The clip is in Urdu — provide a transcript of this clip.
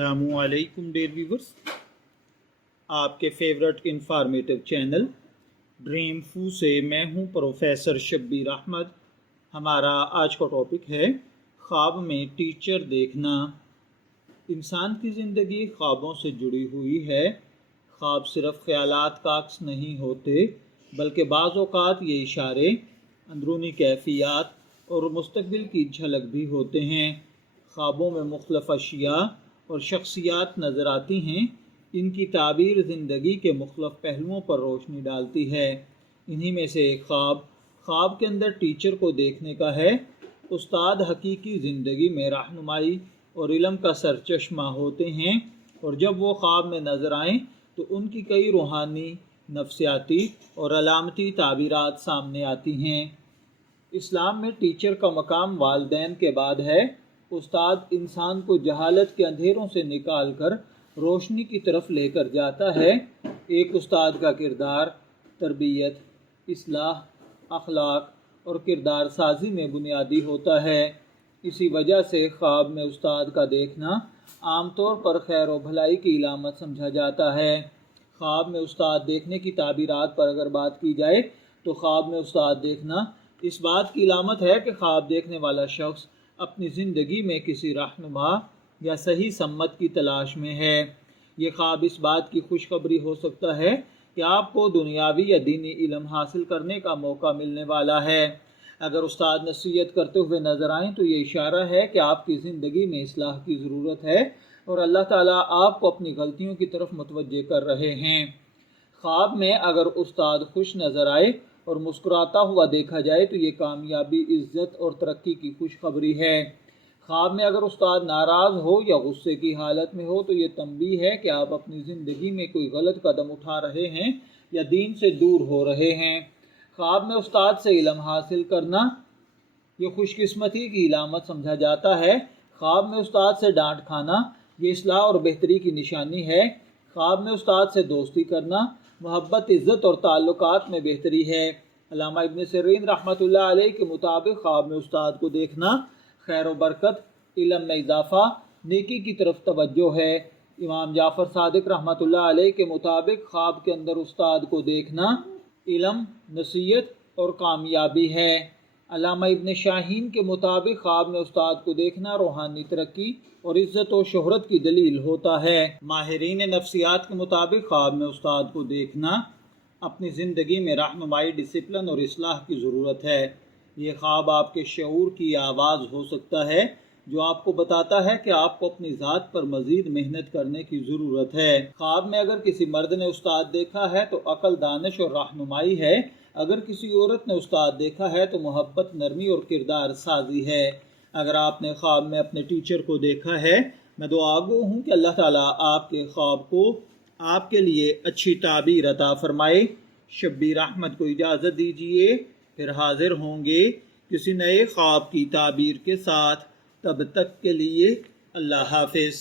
السلام علیکم ڈیئر ویورز، آپ کے فیورٹ انفارمیٹو چینل ڈریم فو سے میں ہوں پروفیسر شبیر احمد۔ ہمارا آج کا ٹاپک ہے خواب میں ٹیچر دیکھنا۔ انسان کی زندگی خوابوں سے جڑی ہوئی ہے۔ خواب صرف خیالات کا عکس نہیں ہوتے، بلکہ بعض اوقات یہ اشارے، اندرونی کیفیات اور مستقبل کی جھلک بھی ہوتے ہیں۔ خوابوں میں مختلف اشیاء اور شخصیات نظر آتی ہیں۔ ان کی تعبیر زندگی کے مختلف پہلوؤں پر روشنی ڈالتی ہے۔ انہی میں سے ایک خواب کے اندر ٹیچر کو دیکھنے کا ہے۔ استاد حقیقی زندگی میں رہنمائی اور علم کا سرچشمہ ہوتے ہیں، اور جب وہ خواب میں نظر آئیں تو ان کی کئی روحانی، نفسیاتی اور علامتی تعبیرات سامنے آتی ہیں۔ اسلام میں ٹیچر کا مقام والدین کے بعد ہے۔ استاد انسان کو جہالت کے اندھیروں سے نکال کر روشنی کی طرف لے کر جاتا ہے۔ ایک استاد کا کردار تربیت، اصلاح، اخلاق اور کردار سازی میں بنیادی ہوتا ہے۔ اسی وجہ سے خواب میں استاد کا دیکھنا عام طور پر خیر و بھلائی کی علامت سمجھا جاتا ہے۔ خواب میں استاد دیکھنے کی تعبیرات پر اگر بات کی جائے تو خواب میں استاد دیکھنا اس بات کی علامت ہے کہ خواب دیکھنے والا شخص اپنی زندگی میں کسی رہنما یا صحیح سمت کی تلاش میں ہے۔ یہ خواب اس بات کی خوشخبری ہو سکتا ہے کہ آپ کو دنیاوی یا دینی علم حاصل کرنے کا موقع ملنے والا ہے۔ اگر استاد نصیحت کرتے ہوئے نظر آئیں تو یہ اشارہ ہے کہ آپ کی زندگی میں اصلاح کی ضرورت ہے اور اللہ تعالیٰ آپ کو اپنی غلطیوں کی طرف متوجہ کر رہے ہیں۔ خواب میں اگر استاد خوش نظر آئے اور مسکراتا ہوا دیکھا جائے تو یہ کامیابی، عزت اور ترقی کی خوشخبری ہے۔ خواب میں اگر استاد ناراض ہو یا غصے کی حالت میں ہو تو یہ تنبیہ ہے کہ آپ اپنی زندگی میں کوئی غلط قدم اٹھا رہے ہیں یا دین سے دور ہو رہے ہیں۔ خواب میں استاد سے علم حاصل کرنا یہ خوش قسمتی کی علامت سمجھا جاتا ہے۔ خواب میں استاد سے ڈانٹ کھانا یہ اصلاح اور بہتری کی نشانی ہے۔ خواب میں استاد سے دوستی کرنا محبت، عزت اور تعلقات میں بہتری ہے۔ علامہ ابن سیرین رحمۃ اللہ علیہ کے مطابق خواب میں استاد کو دیکھنا خیر و برکت، علم میں اضافہ، نیکی کی طرف توجہ ہے۔ امام جعفر صادق رحمۃ اللہ علیہ کے مطابق خواب کے اندر استاد کو دیکھنا علم، نصیحت اور کامیابی ہے۔ علامہ ابن شاہین کے مطابق خواب میں استاد کو دیکھنا روحانی ترقی اور عزت و شہرت کی دلیل ہوتا ہے۔ ماہرین نفسیات کے مطابق خواب میں استاد کو دیکھنا اپنی زندگی میں رہنمائی، ڈسپلن اور اصلاح کی ضرورت ہے۔ یہ خواب آپ کے شعور کی آواز ہو سکتا ہے جو آپ کو بتاتا ہے کہ آپ کو اپنی ذات پر مزید محنت کرنے کی ضرورت ہے۔ خواب میں اگر کسی مرد نے استاد دیکھا ہے تو عقل، دانش اور رہنمائی ہے۔ اگر کسی عورت نے استاد دیکھا ہے تو محبت، نرمی اور کردار سازی ہے۔ اگر آپ نے خواب میں اپنے ٹیچر کو دیکھا ہے، میں دعا گو ہوں کہ اللہ تعالیٰ آپ کے خواب کو آپ کے لیے اچھی تعبیر عطا فرمائے۔ شبیر احمد کو اجازت دیجیے، پھر حاضر ہوں گے کسی نئے خواب کی تعبیر کے ساتھ۔ تب تک کے لیے اللہ حافظ۔